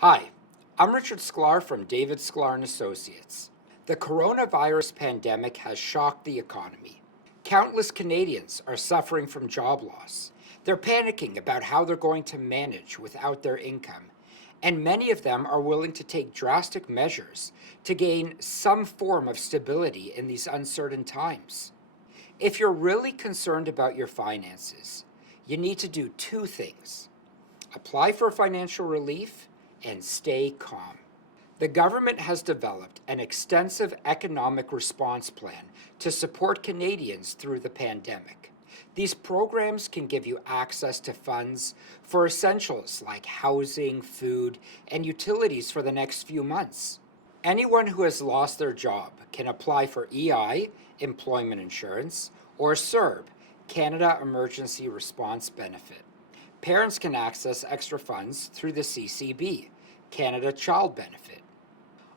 Hi, I'm Richard Sklar from Sklar Associates. The coronavirus pandemic has shocked the economy. Countless Canadians are suffering from job loss. They're panicking about how they're going to manage without their income, and many of them are willing to take drastic measures to gain some form of stability in these uncertain times. If you're really concerned about your finances, you need to do two things: apply for financial relief and stay calm. The government has developed an extensive economic response plan to support Canadians through the pandemic. These programs can give you access to funds for essentials like housing, food, and utilities for the next few months. Anyone who has lost their job can apply for EI, Employment Insurance, or CERB, Canada Emergency Response Benefit. Parents can access extra funds through the CCB, Canada Child Benefit.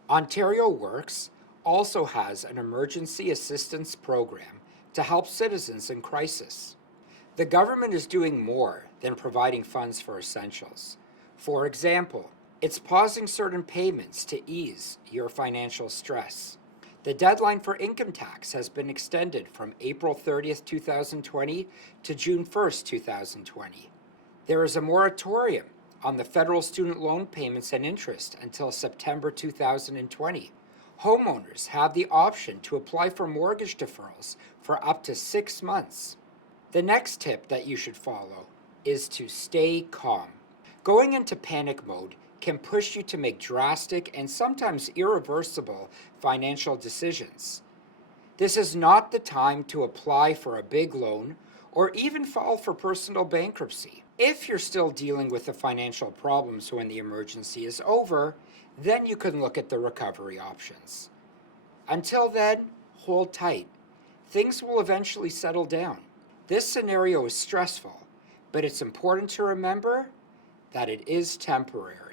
Ontario Works also has an emergency assistance program to help citizens in crisis. The government is doing more than providing funds for essentials. For example, it's pausing certain payments to ease your financial stress. The deadline for income tax has been extended from April 30th, 2020 to June 1st, 2020. There is a moratorium on the federal student loan payments and interest until September 2020. Homeowners have the option to apply for mortgage deferrals for up to 6 months. The next tip that you should follow is to stay calm. Going into panic mode can push you to make drastic and sometimes irreversible financial decisions. This is not the time to apply for a big loan or even file for personal bankruptcy. If you're still dealing with the financial problems when the emergency is over, then you can look at the recovery options. Until then, hold tight. Things will eventually settle down. This scenario is stressful, but it's important to remember that it is temporary.